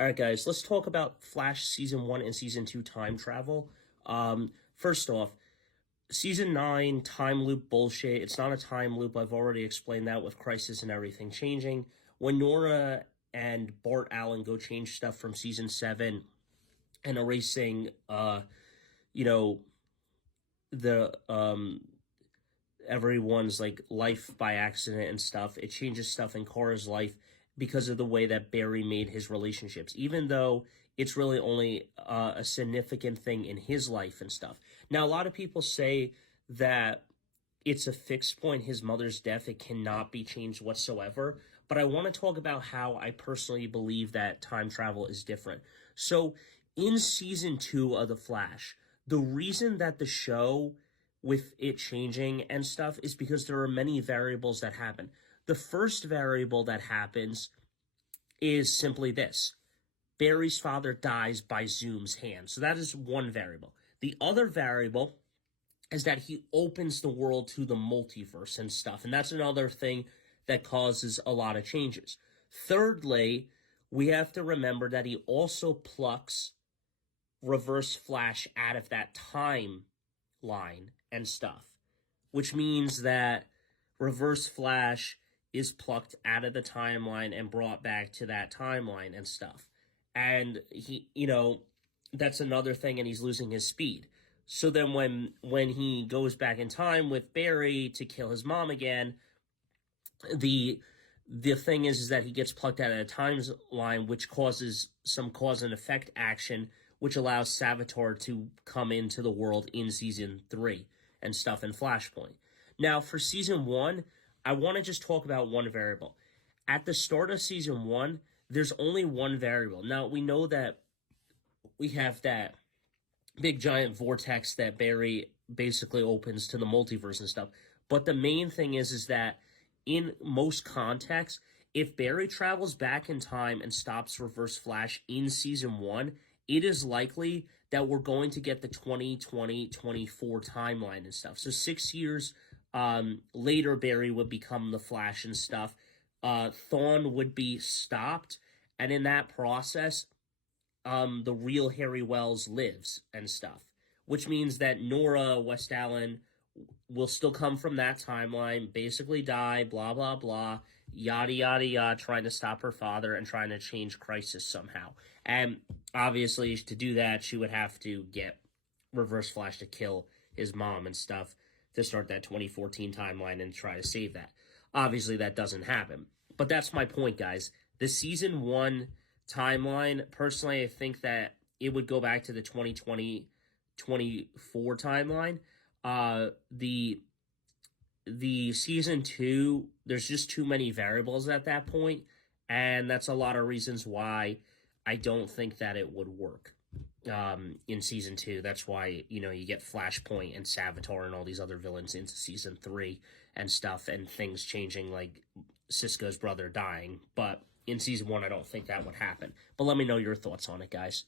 All right, guys, let's talk about Flash Season 1 and Season 2 time travel. First off, Season 9 time loop bullshit. It's not a time loop. I've already explained that with Crisis and everything changing. When Nora and Bart Allen go change stuff from Season 7 and erasing, you know, the everyone's like life by accident and stuff. It changes stuff in Cora's life because of the way that Barry made his relationships, even though it's really only a significant thing in his life and stuff. Now, a lot of people say that it's a fixed point, his mother's death, it cannot be changed whatsoever. But I want to talk about how I personally believe that time travel is different. So, in season 2 of The Flash, the reason that the show with it changing and stuff is because there are many variables that happen. The first variable that happens is simply this. Barry's father dies by Zoom's hand. So that is one variable. The other variable is that he opens the world to the multiverse and stuff. And that's another thing that causes a lot of changes. Thirdly, we have to remember that he also plucks Reverse Flash out of that timeline and stuff, which means that Reverse Flash is plucked out of the timeline and brought back to that timeline and stuff. And he, that's another thing, and he's losing his speed. So then when he goes back in time with Barry to kill his mom again, the thing is that he gets plucked out of the timeline, which causes some cause and effect action, which allows Savitar to come into the world in season 3 and stuff in Flashpoint. Now, for season 1, I want to just talk about one variable. At the start of season 1, there's only one variable. Now, we know that we have that big giant vortex that Barry basically opens to the multiverse and stuff. But the main thing is that in most contexts, if Barry travels back in time and stops Reverse Flash in season 1, it is likely that we're going to get the 2020-24 timeline and stuff. So 6 years later, Barry would become the Flash and stuff. Thawne would be stopped, and in that process, the real Harry Wells lives and stuff, which means that Nora West Allen will still come from that timeline, basically die, blah, blah, blah, yada, yada, yada, trying to stop her father and trying to change Crisis somehow. And obviously, to do that, she would have to get Reverse Flash to kill his mom and stuff to start that 2014 timeline and try to save that. Obviously, that doesn't happen. But that's my point, guys. The season 1 timeline, personally, I think that it would go back to the 2020-24 timeline. The season 2, there's just too many variables at that point, and that's a lot of reasons why I don't think that it would work in season 2. That's why, you get Flashpoint and Savitar and all these other villains into season 3 and stuff, and things changing, like Cisco's brother dying. But in season 1, I don't think that would happen. But let me know your thoughts on it, guys.